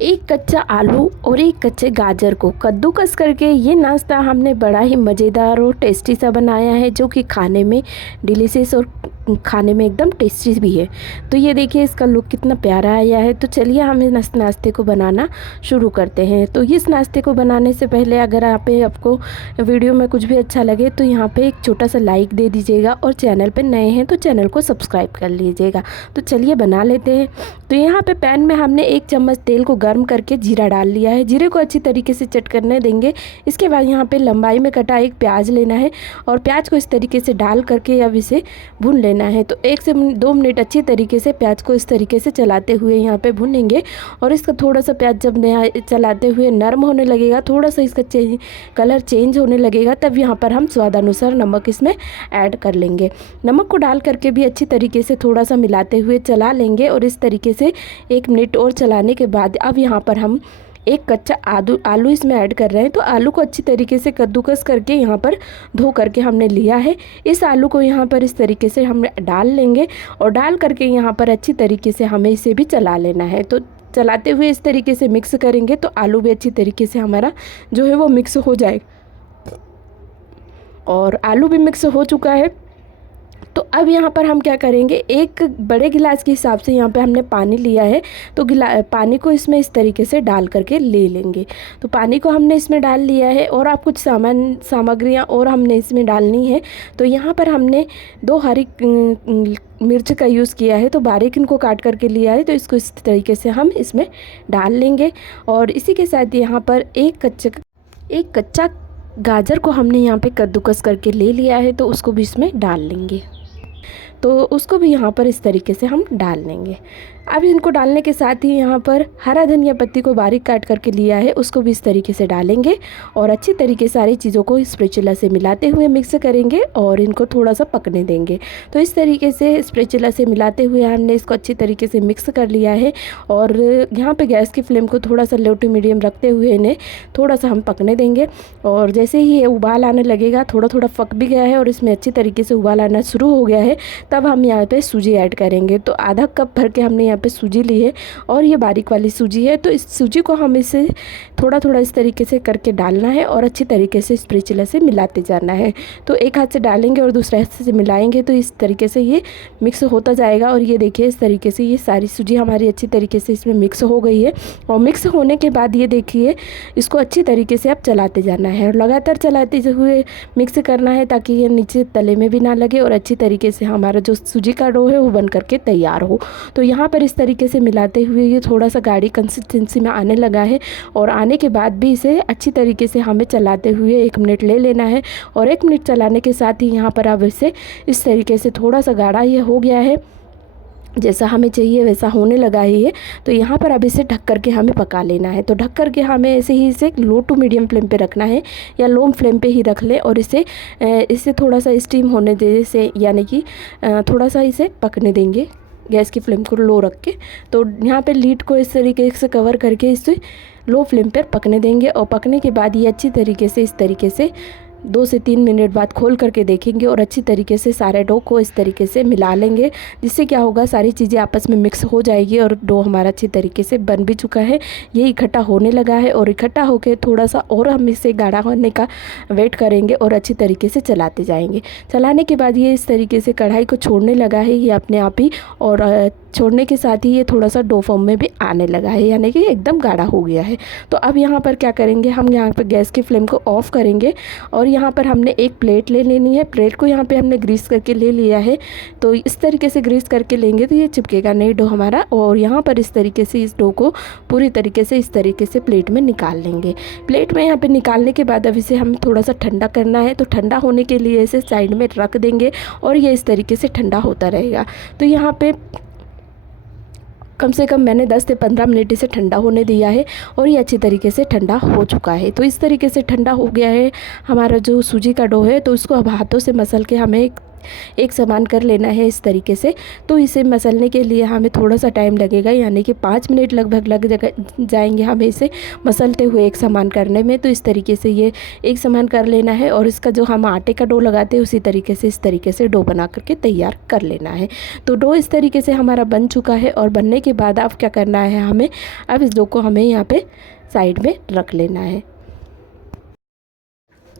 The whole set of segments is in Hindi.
एक कच्चा आलू और एक कच्चे गाजर को कद्दूकस करके ये नाश्ता हमने बड़ा ही मज़ेदार और टेस्टी सा बनाया है, जो कि खाने में डिलीशियस और खाने में एकदम टेस्टी भी है। तो ये देखिए इसका लुक कितना प्यारा आया है। तो चलिए हम इस नाश्ते को बनाना शुरू करते हैं। तो इस नाश्ते को बनाने से पहले अगर आपको वीडियो में कुछ भी अच्छा लगे तो यहाँ पे एक छोटा सा लाइक दे दीजिएगा, और चैनल पे नए हैं तो चैनल को सब्सक्राइब कर लीजिएगा। तो चलिए बना लेते हैं। तो यहाँ पे पैन में हमने 1 चम्मच तेल को गर्म करके जीरा डाल लिया है। जीरे को अच्छी तरीके से चट करने देंगे। इसके बाद यहाँ पे लंबाई में कटा एक प्याज लेना है, और प्याज को इस तरीके से डाल करके अब इसे भून लेना है। तो 1 से 2 मिनट अच्छी तरीके से प्याज को इस तरीके से चलाते हुए यहाँ पे भूनेंगे। और इसका थोड़ा सा प्याज जब चलाते हुए नरम होने लगेगा, थोड़ा सा इसका कलर चेंज होने लगेगा, तब यहाँ पर हम स्वादानुसार नमक इसमें ऐड कर लेंगे। नमक को डाल करके भी अच्छी तरीके से थोड़ा सा मिलाते हुए चला लेंगे। और इस तरीके से 1 मिनट और चलाने के बाद अब यहाँ पर हम एक कच्चा आलू इसमें ऐड कर रहे हैं। तो आलू को अच्छी तरीके से कद्दूकस करके यहाँ पर धो करके हमने लिया है। इस आलू को यहाँ पर इस तरीके से हम डाल लेंगे, और डाल करके यहाँ पर अच्छी तरीके से हमें इसे भी चला लेना है। तो चलाते हुए इस तरीके से मिक्स करेंगे तो आलू भी अच्छी तरीके से हमारा जो है वो मिक्स हो जाएगा। और आलू भी मिक्स हो चुका है। तो अब यहाँ पर हम क्या करेंगे, एक बड़े गिलास के हिसाब से यहाँ पे हमने पानी लिया है। तो पानी को इसमें इस तरीके से डाल करके ले लेंगे। तो पानी को हमने इसमें डाल लिया है, और आप कुछ सामग्रियाँ और हमने इसमें डालनी है। तो यहाँ पर हमने 2 हरी मिर्च का यूज़ किया है, तो बारीक इनको काट करके लिया है। तो इसको इस तरीके से हम इसमें डाल लेंगे। और इसी के साथ यहाँ पर एक कच्चा गाजर को हमने यहाँ पे कद्दूकस करके ले लिया है, तो उसको भी इसमें डाल लेंगे। तो उसको भी यहाँ पर इस तरीके से हम डाल लेंगे। अब इनको डालने के साथ ही यहाँ पर हरा धनिया पत्ती को बारीक काट करके लिया है, उसको भी इस तरीके से डालेंगे। और अच्छी तरीके सारी चीज़ों को स्पैचुला से मिलाते हुए मिक्स करेंगे, और इनको थोड़ा सा पकने देंगे। तो इस तरीके से स्पैचुला से मिलाते हुए हमने इसको अच्छी तरीके से मिक्स कर लिया है। और यहाँ पे गैस की फ्लेम को थोड़ा सा लो टू मीडियम रखते हुए इन्हें थोड़ा सा हम पकने देंगे। और जैसे ही ये उबाल आने लगेगा, थोड़ा थोड़ा पक भी गया है और इसमें अच्छी तरीके से उबाल आना शुरू हो गया है, तब हम यहाँ पे सूजी ऐड करेंगे। तो आधा कप भर के हमने यहाँ पे सूजी ली है, और ये बारीक वाली सूजी है। तो इस सूजी को हम इसे थोड़ा थोड़ा इस तरीके से करके डालना है, और अच्छी तरीके से स्पैचुला से मिलाते जाना है। तो एक हाथ से डालेंगे और दूसरे हाथ से मिलाएंगे, तो इस तरीके से ये मिक्स होता जाएगा। और ये देखिए इस तरीके से ये सारी सूजी हमारी अच्छी तरीके से इसमें मिक्स हो गई है। और मिक्स होने के बाद ये देखिए इसको अच्छी तरीके से अब चलाते जाना है, और लगातार चलाते हुए मिक्स करना है, ताकि ये नीचे तले में भी ना लगे, और अच्छी तरीके से हमारा जो सूजी का डो है वो बन करके तैयार हो। तो यहाँ पर इस तरीके से मिलाते हुए ये थोड़ा सा गाढ़ी कंसिस्टेंसी में आने लगा है। और आने के बाद भी इसे अच्छी तरीके से हमें चलाते हुए 1 मिनट ले लेना है। और 1 मिनट चलाने के साथ ही यहाँ पर अब इसे इस तरीके से थोड़ा सा गाढ़ा ये हो गया है, जैसा हमें चाहिए वैसा होने लगा है ये। तो यहाँ पर अब इसे ढक करके हमें पका लेना है। तो ढक करके हमें ऐसे ही इसे लो टू मीडियम फ्लेम पे रखना है, या लो फ्लेम पे ही रख लें। और इसे थोड़ा सा स्टीम होने दे से, यानी कि थोड़ा सा इसे पकने देंगे, गैस की फ्लेम को लो रख के। तो यहाँ पे लीड को इस तरीके से कवर करके इसे लो फ्लेम पर पकने देंगे। और पकने के बाद ये अच्छी तरीके से इस तरीके से 2 से 3 मिनट बाद खोल करके देखेंगे, और अच्छी तरीके से सारे डो को इस तरीके से मिला लेंगे, जिससे क्या होगा सारी चीज़ें आपस में मिक्स हो जाएगी। और डो हमारा अच्छी तरीके से बन भी चुका है, ये इकट्ठा होने लगा है। और इकट्ठा होकर थोड़ा सा और हम इसे गाढ़ा होने का वेट करेंगे, और अच्छी तरीके से चलाते जाएंगे। चलाने के बाद ये इस तरीके से कढ़ाई को छोड़ने लगा है ये अपने आप ही, और छोड़ने के साथ ही ये थोड़ा सा डो फॉर्म में भी आने लगा है, यानी कि एकदम गाढ़ा हो गया है। तो अब यहाँ पर क्या करेंगे, हम यहाँ पर गैस की फ्लेम को ऑफ़ करेंगे, और यहाँ पर हमने एक प्लेट ले लेनी है। प्लेट को यहाँ पे हमने ग्रीस करके ले लिया है। तो इस तरीके से ग्रीस करके लेंगे तो ये चिपकेगा नहीं डो हमारा। और यहाँ पर इस तरीके से इस डो को पूरी तरीके से इस तरीके से प्लेट में निकाल लेंगे। प्लेट में यहाँ पे निकालने के बाद अब इसे हम थोड़ा सा ठंडा करना है। तो ठंडा होने के लिए इसे साइड में रख देंगे, और ये इस तरीके से ठंडा होता रहेगा। तो यहाँ पे कम से कम मैंने 10 से 15 मिनट इसे ठंडा होने दिया है, और ये अच्छी तरीके से ठंडा हो चुका है। तो इस तरीके से ठंडा हो गया है हमारा जो सूजी का डो है। तो उसको अब हाथों से मसल के हमें एक समान कर लेना है इस तरीके से। तो इसे मसलने के लिए हमें थोड़ा सा टाइम लगेगा, यानी कि 5 मिनट लगभग लग जाएंगे हमें इसे मसलते हुए एक समान करने में। तो इस तरीके से ये एक समान कर लेना है और इसका जो हम आटे का डो लगाते हैं उसी तरीके से इस तरीके से डो बना करके तैयार कर लेना है। तो डो इस तरीके से हमारा बन चुका है और बनने के बाद अब क्या करना है हमें, अब इस डो को हमें यहाँ पे साइड में रख लेना है।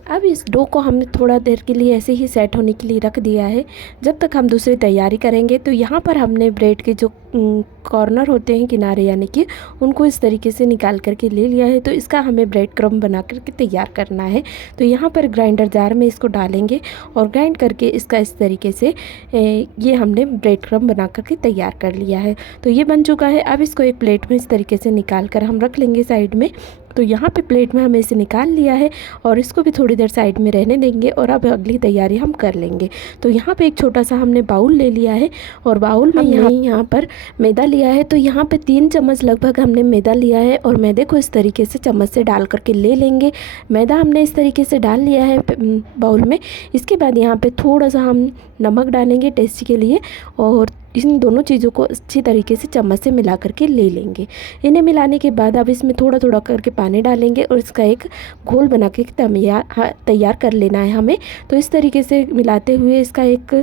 अब इस डो को हमने थोड़ा देर के लिए ऐसे ही सेट होने के लिए रख दिया है, जब तक हम दूसरी तैयारी करेंगे। तो यहाँ पर हमने ब्रेड के जो कॉर्नर होते हैं किनारे, यानी कि उनको इस तरीके से निकाल करके ले लिया है। तो इसका हमें ब्रेड क्रम्ब बना करके तैयार करना है। तो यहाँ पर ग्राइंडर जार में इसको डालेंगे और ग्राइंड करके इसका इस तरीके से ये हमने ब्रेड क्रम्ब बना करके तैयार कर लिया है। तो ये बन चुका है। अब इसको एक प्लेट में इस तरीके से निकाल कर हम रख लेंगे साइड में। तो यहाँ पे प्लेट में हमें इसे निकाल लिया है और इसको भी थोड़ी देर साइड में रहने देंगे और अब अगली तैयारी हम कर लेंगे। तो यहाँ पे एक छोटा सा हमने बाउल ले लिया है और बाउल में यहाँ पर मैदा लिया है। तो यहाँ पे 3 चम्मच लगभग हमने मैदा लिया है और मैदे को इस तरीके से चम्मच से डाल करके ले लेंगे। मैदा हमने इस तरीके से डाल लिया है बाउल में। इसके बाद यहाँ पे थोड़ा सा हम नमक डालेंगे टेस्ट के लिए और इन दोनों चीज़ों को अच्छी तरीके से चम्मच से मिला करके ले लेंगे। इन्हें मिलाने के बाद अब इसमें थोड़ा थोड़ा करके पानी डालेंगे और इसका एक घोल बना के तैयार कर लेना है हमें। तो इस तरीके से मिलाते हुए इसका एक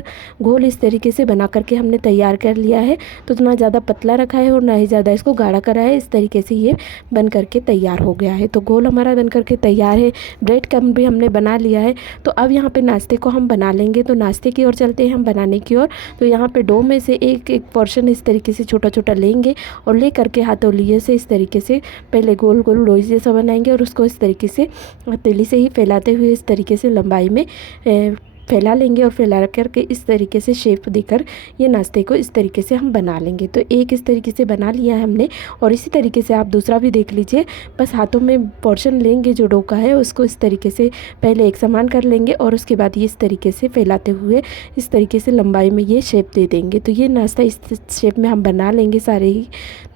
घोल इस तरीके से बना करके हमने तैयार कर लिया है। तो ना ज़्यादा पतला रखा है और ना ही ज़्यादा इसको गाढ़ा करा है। इस तरीके से ये बन करके तैयार हो गया है। तो घोल हमारा बन करके तैयार है। ब्रेड क्रम्ब भी हमने बना लिया है। तो अब यहाँ पर नाश्ते को हम बना लेंगे। तो नाश्ते की ओर चलते हैं हम बनाने की ओर। तो यहाँ पर डो में से एक एक पोर्शन इस तरीके से छोटा छोटा लेंगे और ले करके हथौलिये से इस तरीके से पहले गोल गोल लोई जैसा बनाएंगे और उसको इस तरीके से हथेली से ही फैलाते हुए इस तरीके से लंबाई में फैला लेंगे और फैला करके इस तरीके से शेप देकर ये नाश्ते को इस तरीके से हम बना लेंगे। तो एक इस तरीके से बना लिया है हमने और इसी तरीके से आप दूसरा भी देख लीजिए। बस हाथों में पोर्शन लेंगे जो डो का है उसको इस तरीके से पहले एक समान कर लेंगे और उसके बाद ये इस तरीके से फैलाते हुए इस तरीके से लंबाई में ये शेप दे देंगे। तो ये नाश्ता इस शेप में हम बना लेंगे सारे ही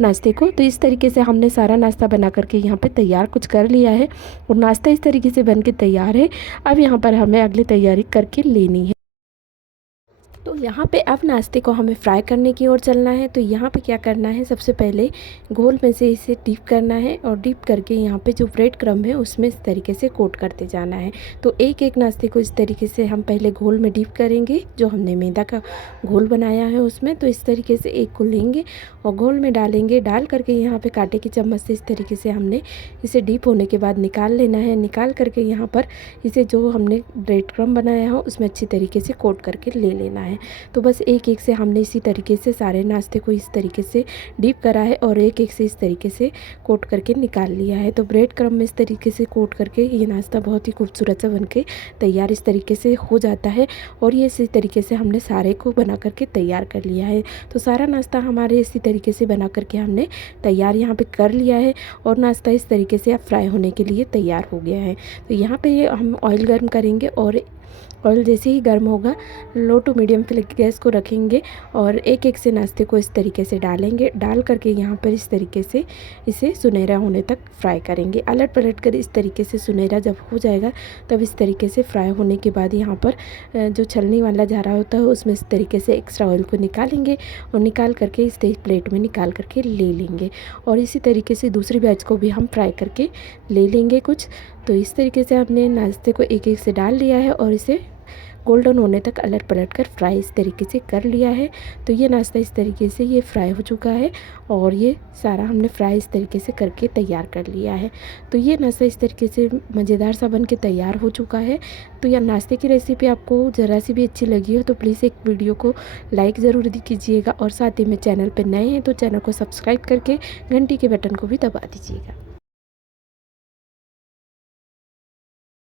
नाश्ते को। तो इस तरीके से हमने सारा नाश्ता बना करके यहाँ पर तैयार कुछ कर लिया है और नाश्ता इस तरीके से बन के तैयार है। अब यहाँ पर हमें अगली तैयारी करके लेनी है। तो यहाँ पे अब नाश्ते को हमें फ्राई करने की ओर चलना है। तो यहाँ पे क्या करना है, सबसे पहले घोल में से इसे डीप करना है और डीप करके यहाँ पे जो ब्रेड क्रम्ब है उसमें इस तरीके से कोट करते जाना है। तो एक एक नाश्ते को इस तरीके से हम पहले घोल में डीप करेंगे, जो हमने मैदा का घोल बनाया है उसमें। तो इस तरीके से एक को लेंगे और घोल में डालेंगे। डाल करके यहाँ पर कांटे की चम्मच से इस तरीके से हमने इसे डीप होने के बाद निकाल लेना है। निकाल करके यहाँ पर इसे जो हमने ब्रेड क्रम्ब बनाया हो उसमें अच्छी तरीके से कोट करके ले लेना है। तो बस एक एक से हमने इसी तरीके से सारे नाश्ते को इस तरीके से डीप करा है और एक एक से इस तरीके से कोट करके निकाल लिया है। तो ब्रेड क्रम्ब में इस तरीके से कोट करके ये नाश्ता बहुत ही खूबसूरत सा बनके तैयार इस तरीके से हो जाता है। और ये इसी तरीके से हमने सारे को बना करके तैयार कर लिया है। तो सारा नाश्ता हमारे इसी तरीके से बना करके हमने तैयार यहाँ पे कर लिया है और नाश्ता इस तरीके से अब फ्राई होने के लिए तैयार हो गया है। तो यहाँ पे हम ऑयल गर्म करेंगे और ऑयल जैसे ही गर्म होगा लो टू मीडियम फ्लेम गैस को रखेंगे और एक एक से नाश्ते को इस तरीके से डालेंगे। डाल करके यहाँ पर इस तरीके से इसे सुनहरा होने तक फ्राई करेंगे। अलट पलट कर इस तरीके से सुनहरा जब हो जाएगा तब इस तरीके से फ्राई होने के बाद यहाँ पर जो छलनी वाला झारा होता है उसमें इस तरीके से एक्स्ट्रा ऑयल को निकालेंगे और निकाल करके इस प्लेट में निकाल करके ले लेंगे। और इसी तरीके से दूसरी बैच को भी हम फ्राई करके ले लेंगे कुछ। तो इस तरीके से हमने नाश्ते को एक एक से डाल लिया है और इसे गोल्डन होने तक अलट पलट कर फ्राई इस तरीके से कर लिया है। तो ये नाश्ता इस तरीके से ये फ्राई हो चुका है और ये सारा हमने फ्राई इस तरीके से करके तैयार कर लिया है। तो ये नाश्ता इस तरीके से मज़ेदार सा बन के तैयार हो चुका है। तो यह नाश्ते की रेसिपी आपको ज़रा सी भी अच्छी लगी हो तो प्लीज़ एक वीडियो को लाइक ज़रूर कीजिएगा और साथ ही में चैनल पर नए हैं तो चैनल को सब्सक्राइब करके घंटी के बटन को भी दबा दीजिएगा।